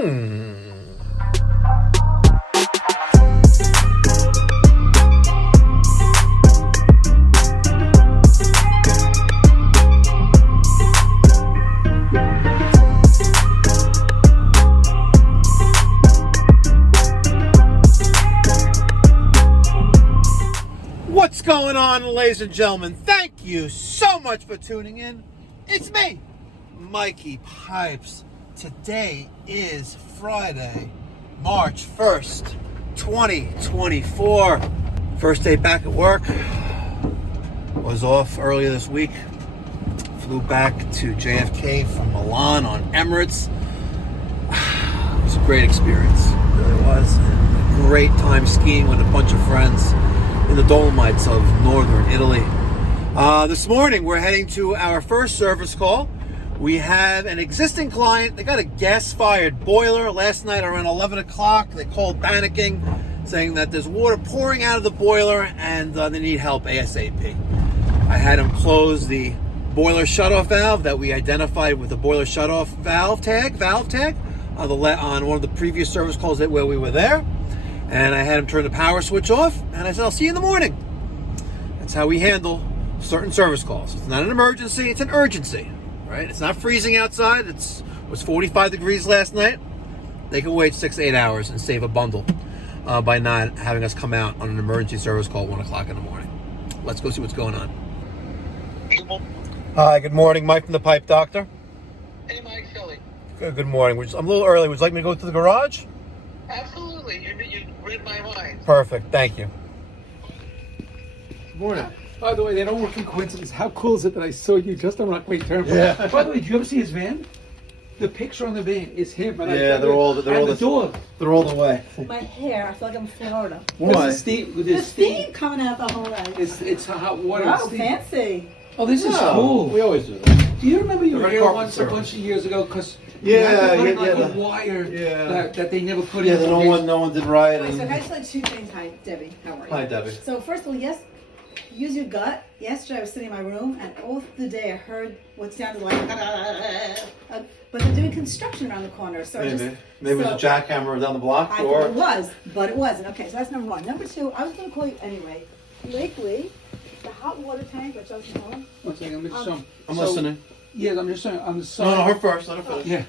What's going on, ladies and gentlemen? Thank you so much for tuning in. It's me, Mikey Pipes. Today is Friday, March 1st, 2024. First day back at work. Was off earlier this week. Flew back to JFK from Milan on Emirates. It was a great experience. It really was. And a great time skiing with a bunch of friends in the Dolomites of northern Italy. This morning we're heading to our first service call. We have an existing client. They got a gas-fired boiler. Last night around 11 o'clock, they called panicking, saying that there's water pouring out of the boiler and they need help ASAP. I had them close the boiler shutoff valve that we identified with the boiler shutoff valve tag on one of the previous service calls where we were there. And I had him turn the power switch off, and I said, I'll see you in the morning. That's how we handle certain service calls. It's not an emergency, it's an urgency, right? It's not freezing outside. It was 45 degrees last night. They can wait 6 to 8 hours and save a bundle by not having us come out on an emergency service call at 1 o'clock in the morning. Let's go see what's going on. Hi, good morning. Mike from the Pipe Doctor. Hey, Mike, Philly. Good morning. I'm a little early. Would you like me to go to the garage? Absolutely. You read my mind. Perfect. Thank you. Good morning. By the way, they don't work in coincidence. How cool is it that I saw you just on Rockaway Turnpike? Yeah. By the way, did you ever see his van? The picture on the van is him. And Yeah, they're all the dog. They're all the way. My hair, I feel like I'm in Florida. Why? This is Steve. With The his steam coming out the whole way. It's hot water. Wow, Steve. fancy. Oh, this is No, cool. we always do that. Do you remember your Red hair carpet once service. a bunch of years ago? Because Yeah, you had to yeah, put like the- a wire yeah. that they never put Yeah, in. no one did right. Wait, so And... I just like two things. Hi, Debbie. How are you? Hi, Debbie. So first of all, yes, use your gut. Yesterday I was sitting in my room, and all through the day I heard what sounded like, but they're doing construction around the corner. So Maybe it was a jackhammer down the block, I or thought it was, but it wasn't. Okay, so that's number one. Number two, I was going to call you anyway. Lately, the hot water tank, which I was home. One second, let me show. I'm listening. Yeah, I'm just saying on the side. No, her first. Let her finish. Yeah.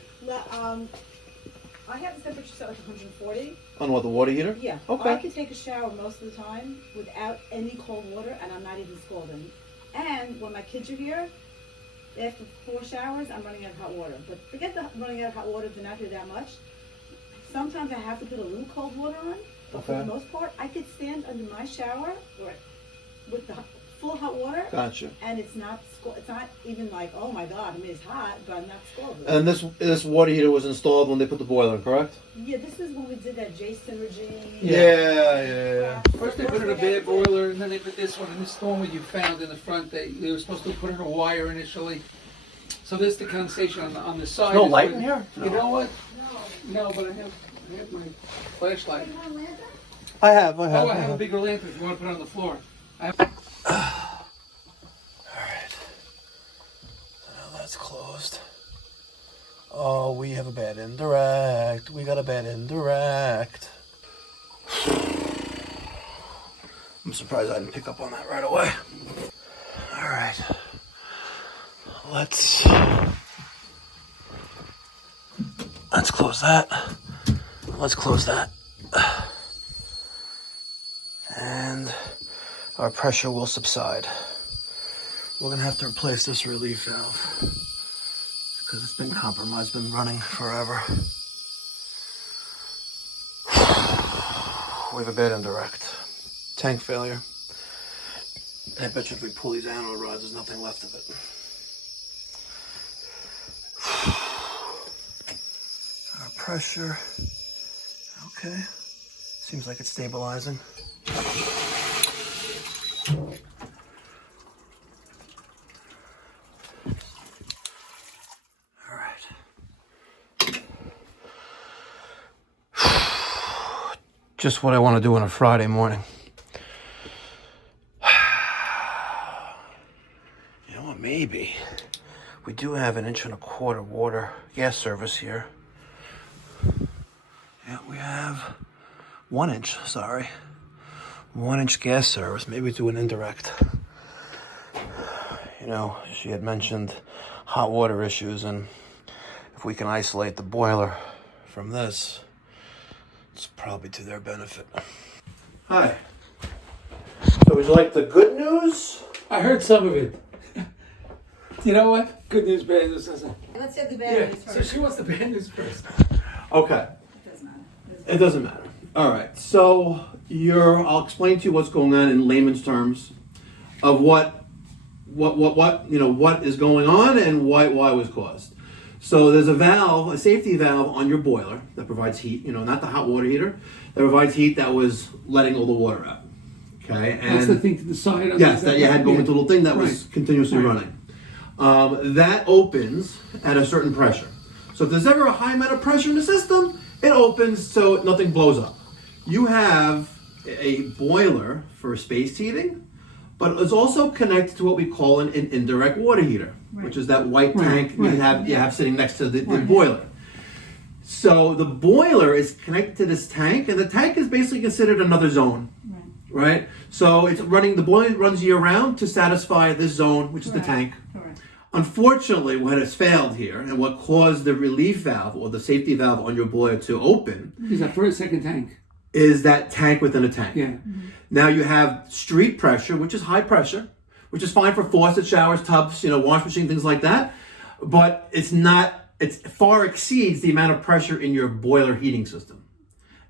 I have the temperature set like 140. On what, the water heater? Yeah. Okay. I can take a shower most of the time without any cold water, and I'm not even scalding. And when my kids are here, after 4 showers, I'm running out of hot water. But forget the running out of hot water if they're not here that much. Sometimes I have to put a little cold water on. But for the most part, I could stand under my shower with the full hot water. Gotcha. And it's not even like, oh my God, I mean it's hot, but I'm not scalded. And this water heater was installed when they put the boiler in, correct? Yeah, this is when we did that Jason regime. Yeah. First they put in a bad boiler, and then they put this one. And this the one where you found in the front. They were supposed to put in a wire initially. So this is the condensation on the side. No light in here? You know what? No, but I have my flashlight. I have. Oh, I have a bigger lantern if you want to put it on the floor. Alright. So now that's closed. Oh, we have a bad indirect. We got a bad indirect. I'm surprised I didn't pick up on that right away. Alright. Let's close that. Let's close that. And our pressure will subside. We're gonna have to replace this relief valve because it's been compromised, been running forever. We have a bad indirect. Tank failure. I bet you if we pull these anode rods, there's nothing left of it. Our pressure, okay. Seems like it's stabilizing. All right. Just what I want to do on a Friday morning. You know what, maybe. We do have 1.25 inch water gas service here. Yeah, we have 1-inch, 1-inch gas service. Maybe do an indirect. You know, she had mentioned hot water issues, and if we can isolate the boiler from this, it's probably to their benefit. Hi. So would you like the good news? I heard some of it. You know what? Good news, bad news. Let's get the bad news first. So she wants the bad news first. Okay. It doesn't matter. It doesn't matter. All right. So I'll explain to you what's going on in layman's terms of what is going on and why it was caused. So there's a valve, a safety valve on your boiler that provides heat. You know, not the hot water heater. That provides heat that was letting all the water out. Okay. And that's the thing to the side. Yes, that you had going into a little thing that was continuously running. That opens at a certain pressure. So if there's ever a high amount of pressure in the system, it opens so nothing blows up. You have a boiler for space heating, but it's also connected to what we call an indirect water heater, which is that white tank you have sitting next to the boiler. So the boiler is connected to this tank, and the tank is basically considered another zone. Right? So it's running, the boiler runs year round to satisfy this zone, which is the tank. Unfortunately, what has failed here and what caused the relief valve or the safety valve on your boiler to open is that for a second tank. Is that tank within a tank. Yeah. Mm-hmm. Now you have street pressure, which is high pressure, which is fine for faucets, showers, tubs, wash machine, things like that. But it far exceeds the amount of pressure in your boiler heating system.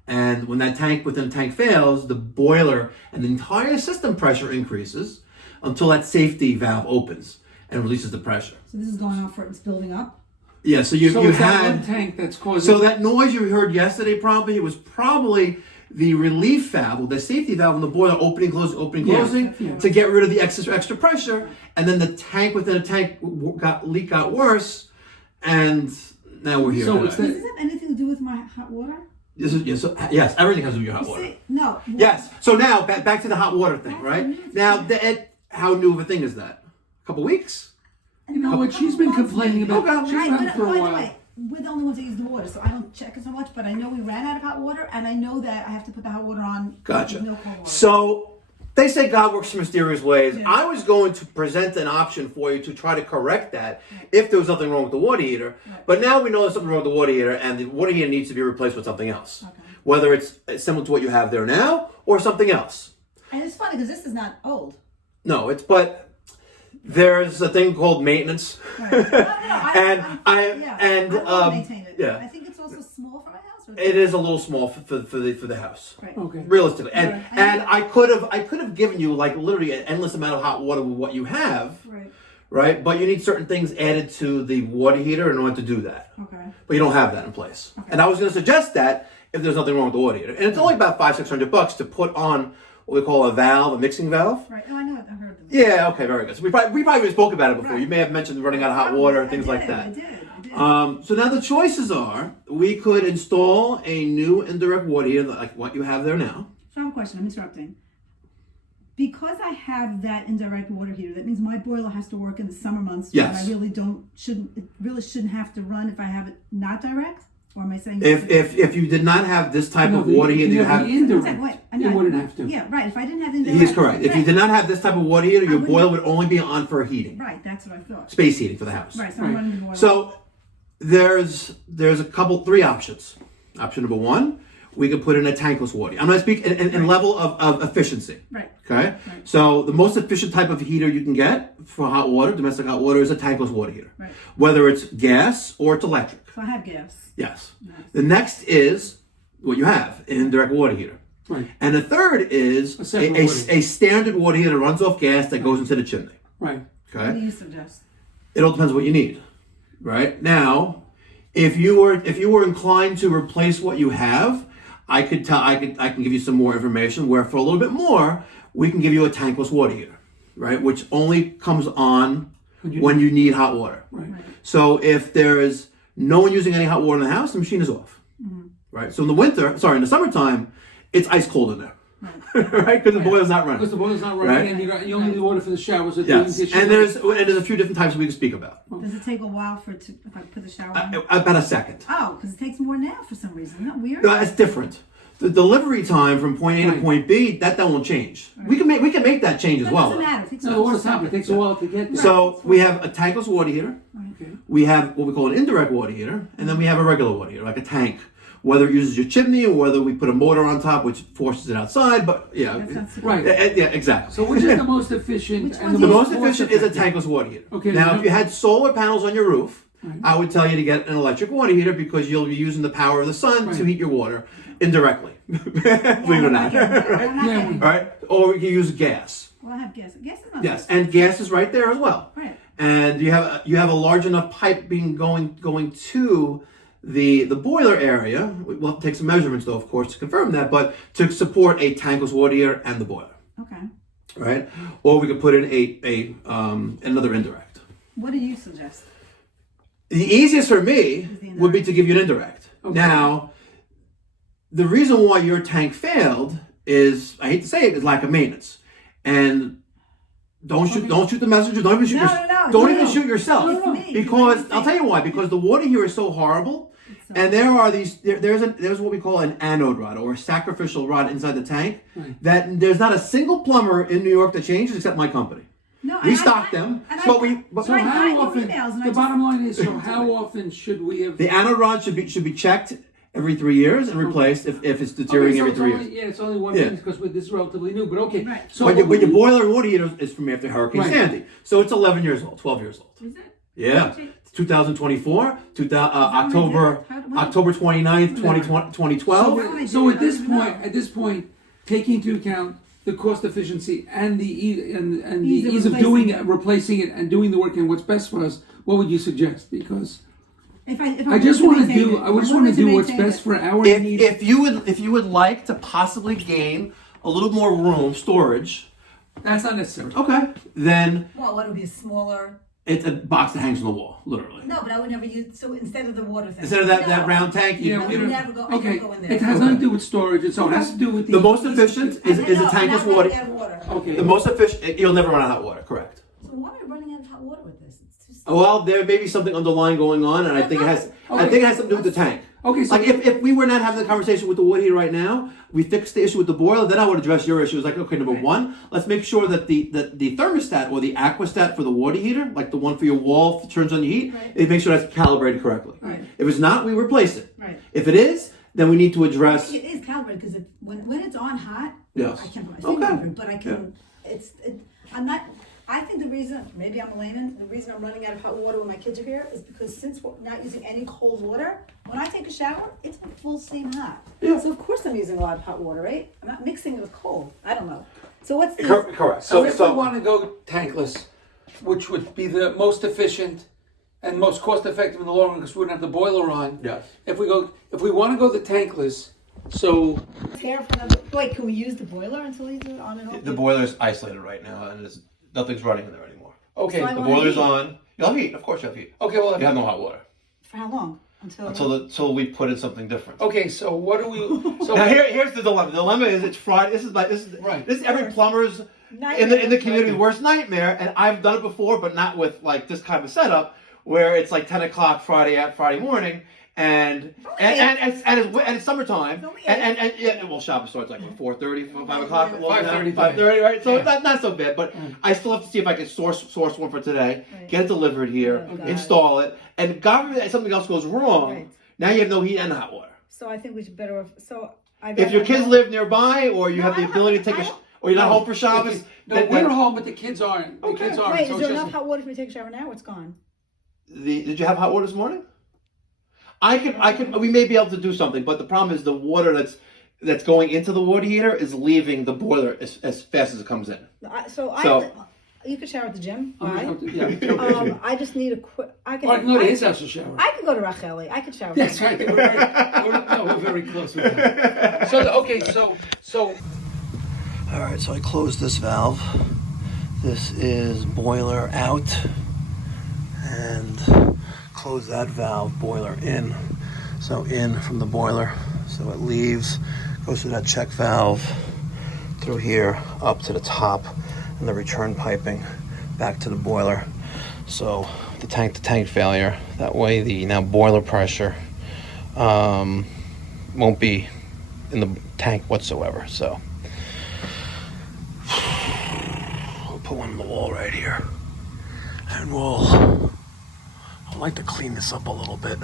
And when that tank within a tank fails, the boiler and the entire system pressure increases until that safety valve opens and releases the pressure. So this is going on for it's building up? Yeah, so you it's had that one tank that's causing. So that noise you heard yesterday it was probably the relief valve or the safety valve on the boiler opening, closing to get rid of the extra pressure, and then the tank within a tank got worse, and now we're here. So does this have anything to do with my hot water? Yes, everything has to do with your hot water. No. Yes. So now back to the hot water thing, right? Now, how new of a thing is that? A couple weeks? You know what? She's been complaining about. She's been for a while. We're the only ones that use the water, so I don't check it so much. But I know we ran out of hot water, and I know that I have to put the hot water on. Gotcha. With no cold water. So they say God works in mysterious ways. Yeah. I was going to present an option for you to try to correct that if there was something wrong with the water heater. Right. But now we know there's something wrong with the water heater, and the water heater needs to be replaced with something else. Okay. Whether it's similar to what you have there now or something else. And it's funny because this is not old. No, but there's a thing called maintenance. Right. I maintain it. Yeah. I think it's also small for my house. It is a little small for the house. Right. Okay. Realistically, and I could have given you like literally an endless amount of hot water with what you have. Right. Right, but you need certain things added to the water heater in order to do that. Okay. But you don't have that in place. Okay. And I was going to suggest that if there's nothing wrong with the water heater, and it's only about $500-600 to put on what we call a mixing valve. Right. Oh, I know it. I heard them. Yeah. Okay. Very good. So we probably spoke about it before. Right. You may have mentioned running out of hot water and things like that. I did. So now the choices are: we could install a new indirect water heater like what you have there now. So I have a question. I'm interrupting. Because I have that indirect water heater, that means my boiler has to work in the summer months. Yes. And it really shouldn't have to run if I have it not direct? Or am I saying... If you did not have this type of water heater, you have... Indirect. You wouldn't have to. Yeah, right. If I didn't have indirect... He's correct. If you did not have this type of water heater, your boiler would only be on for heating. Right, that's what I thought. Space heating for the house. Right, so I'm running the boiler. So there's three options. Option number one, we could put in a tankless water. I'm going to speak in level of efficiency. Right. Okay? Right. So the most efficient type of heater you can get for hot water, domestic hot water, is a tankless water heater. Right. Whether it's gas or it's electric. So I have gas. Yes. Nice. The next is what you have, an indirect water heater. Right. And the third is a standard water heater that runs off gas that goes into the chimney. Right. Okay? What do you suggest? It all depends what you need. Right? Now, if you were inclined to replace what you have, I can give you some more information where for a little bit more, we can give you a tankless water heater, right? Which only comes on when you need hot water. Right. So if there is no one using any hot water in the house, the machine is off, right? So in the summertime, it's ice cold in there. right? Because the boiler's not running. Because the boiler's not running, Right. and you only need water for the showers. Or Yes, doing and there's a few different types we can speak about. Does it take a while if I put the shower on? About a second. Oh, because it takes more now for some reason. Isn't that weird? No, it's different. The delivery time from point A to Right. point B, that won't change. We can make that change as That well. doesn't matter. It takes No, the water's hot. It takes a while to get there. So we have a tankless water heater. Okay. We have what we call an indirect water heater, and then we have a regular water heater, like a tank. Whether it uses your chimney or whether we put a motor on top, which forces it outside, but yeah, That sounds super Right. yeah, exactly. So which is the most efficient? Which and one's The the most cost efficient is a effective? tankless water heater. Okay, Now, now- if you had solar panels on your roof, Right. I would tell you to get an electric water heater because you'll be using the power of the sun to Right. heat your water indirectly. Believe it or not. Yeah. Right? Or you can use gas. Well, I have gas. Gas is not. Yes, and gas is right there as well. Right. And you have a large enough pipe going to the boiler area. We'll have to take some measurements though, of course, to confirm that, but to support a tankless water heater and the boiler. Okay. Right? Or we could put in another indirect. What do you suggest? The easiest for me the would be to give you an indirect. Okay. Now, the reason why your tank failed is, I hate to say it, is lack of maintenance. And don't shoot the messenger. Don't even shoot. No, don't no. even shoot yourself. It's me. Because I'll tell you why. Because the water here is so horrible, and there are these. There's what we call an anode rod or a sacrificial rod inside the tank. Right. That there's not a single plumber in New York that changes except my company. No, We stock them, but we. But So I how got your often? emails and I The just- bottom line is, so how often should we have? the anode rod should be checked every 3 years and replaced if it's deteriorating Okay, every so 3 it's years. only, yeah, it's only one Yeah. thing because this is relatively new. But okay, Right. so But what your would boiler and water heater is from after Hurricane Right. Sandy, so it's 11 years old, 12 years old. Is it? Yeah, 2024, October When- October 29th, 2012. So at this point, taking into account the cost efficiency and the ease of doing it, replacing it, and doing the work and what's best for us, what would you suggest? Because If I just want to do what's best for our needs. If you would like to possibly gain a little more room storage, That's not necessary. okay, then Well, what would be a smaller? it's a box that hangs on the wall, literally. No, but I would never use. So instead of the water thing. Instead of that round tank, you Yeah, I we would don't. never go. I Okay, don't go in there. it has nothing to do with storage. It has to do with the most efficient is a No, I'm tankless not water. running out of water. Okay. The most efficient, you'll never run out of hot water, correct? So why are we running out of hot water with this? It's too Well, there may be something underlying going on, and I think it has something to do with the tank. Okay, so Like if we were not having the conversation with the water heater right now, we fixed the issue with the boiler, then I would address your issue. It's like, okay, number one, let's make sure that the thermostat or the aquastat for the water heater, like the one for your wall turns on your heat, Right. it makes sure that's calibrated correctly. Right. If it's not, we replace it. Right. If it is, then we need to address. It is calibrated because when it's on hot, Yes. I can't put my finger Okay. over it, but I can. I'm not. I think the reason, maybe I'm a layman, the reason I'm running out of hot water when my kids are here is because since we're not using any cold water, when I take a shower, it's a full steam hot. Yeah. So of course I'm using a lot of hot water, right? I'm not mixing it with cold. I don't know. So what's the Correct. So if we want to go tankless, which would be the most efficient and most cost effective in the long run because we wouldn't have the boiler on. Yes. If we want to go the tankless, so care for them? Wait, can we use the boiler until these are on and off? The boiler is isolated right now, and nothing's running in there anymore. okay, So I The want boiler's heat. on. You'll have heat, of course. You'll have heat. okay, well, You have no hot water For how long? until we put in something different. okay. So what do we? So Now here's the dilemma. The dilemma is it's Friday. This is every plumber's in the community's worst nightmare. And I've done it before, but not with like this kind of setup where it's like 10 o'clock Friday morning, and it's summertime, and yeah, well, shopping starts like 4:30, 5 o'clock, 5:30, right? So Yeah. not so bad, but I still have to see if I can source one for today, Right. get it delivered here, Oh, God. install it, and God forbid something else goes wrong. Right. Now you have no heat and hot water. So I think we should better. If your kids live nearby, or you have the ability to take or you're not home for Shabbos, No, we're home, but the kids aren't. The kids aren't. Wait, so is it's there just- enough hot water for me to take a shower now? Or it's gone. did you have hot water this morning? I could. We may be able to do something, but the problem is the water that's going into the water heater is leaving the boiler as fast as it comes in. You could shower at the gym. Okay, Right? yeah. I just need a quick. I can. Or I can go to his house to shower. I could go to Racheli. I could shower. That's right. We're very close with that. So All right, so I closed this valve. This is boiler out, and close that valve, boiler in. So in from the boiler, so it leaves, goes to that check valve, through here up to the top, and the return piping back to the boiler. So the tank-to-tank failure, that way the now boiler pressure won't be in the tank whatsoever. So I'll put one on the wall right here, and I'd like to clean this up a little bit.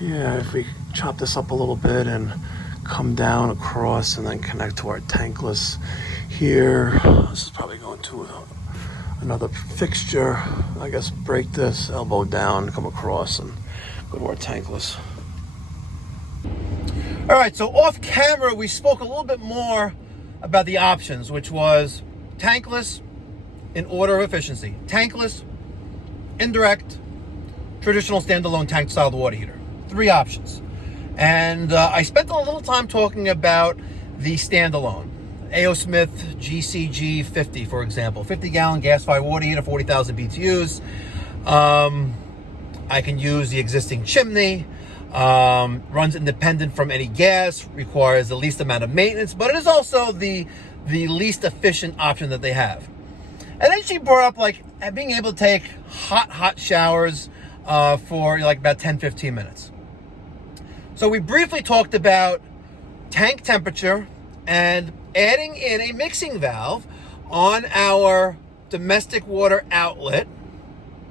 Yeah, if we chop this up a little bit and come down across and then connect to our tankless here. This is probably going to another fixture. I guess break this, elbow down, come across and go to our tankless. All right, so off camera, we spoke a little bit more about the options, which was tankless in order of efficiency. Tankless, indirect, traditional standalone tank style water heater. 3 options. And I spent a little time talking about the standalone. A.O. Smith GCG 50, for example. 50-gallon gas-fired water heater, 40,000 BTUs. I can use the existing chimney. Runs independent from any gas. Requires the least amount of maintenance. But it is also the least efficient option that they have. And then she brought up like being able to take hot showers for like about 10-15 minutes. So we briefly talked about tank temperature and adding in a mixing valve on our domestic water outlet,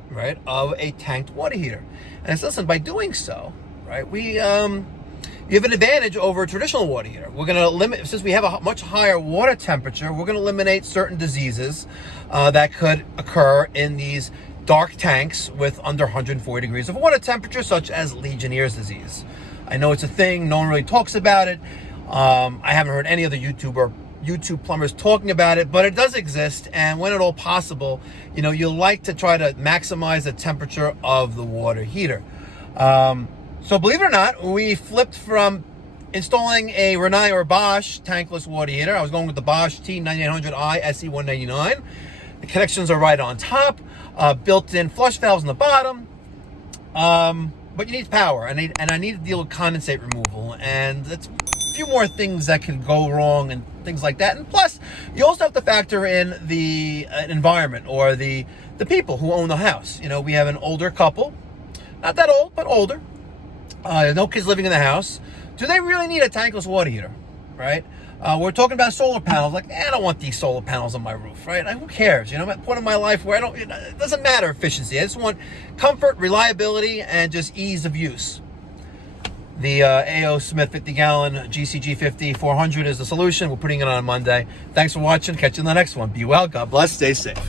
right, of a tanked water heater. And it's, listen, by doing so, right, you have an advantage over a traditional water heater. We're going to limit, since we have a much higher water temperature, we're going to eliminate certain diseases that could occur in these dark tanks with under 140 degrees of water temperature, such as Legionnaire's disease. I know it's a thing. No one really talks about it. I haven't heard any other YouTube plumbers talking about it, but it does exist. And when at all possible, you like to try to maximize the temperature of the water heater. So believe it or not, we flipped from installing a Rinnai or Bosch tankless water heater. I was going with the Bosch T9800i SE199. The connections are right on top. Built-in flush valves on the bottom. But you need power, and I need to deal with condensate removal, and it's a few more things that can go wrong and things like that. And plus, you also have to factor in the environment or the people who own the house. We have an older couple, not that old, but older. No kids living in the house. Do they really need a tankless water heater, right? We're talking about solar panels. Like, I don't want these solar panels on my roof, right? Who cares? I'm at a point in my life where it doesn't matter efficiency. I just want comfort, reliability, and just ease of use. The A.O. Smith 50-gallon GCG 50 400 is the solution. We're putting it on Monday. Thanks for watching. Catch you in the next one. Be well. God bless. Stay safe.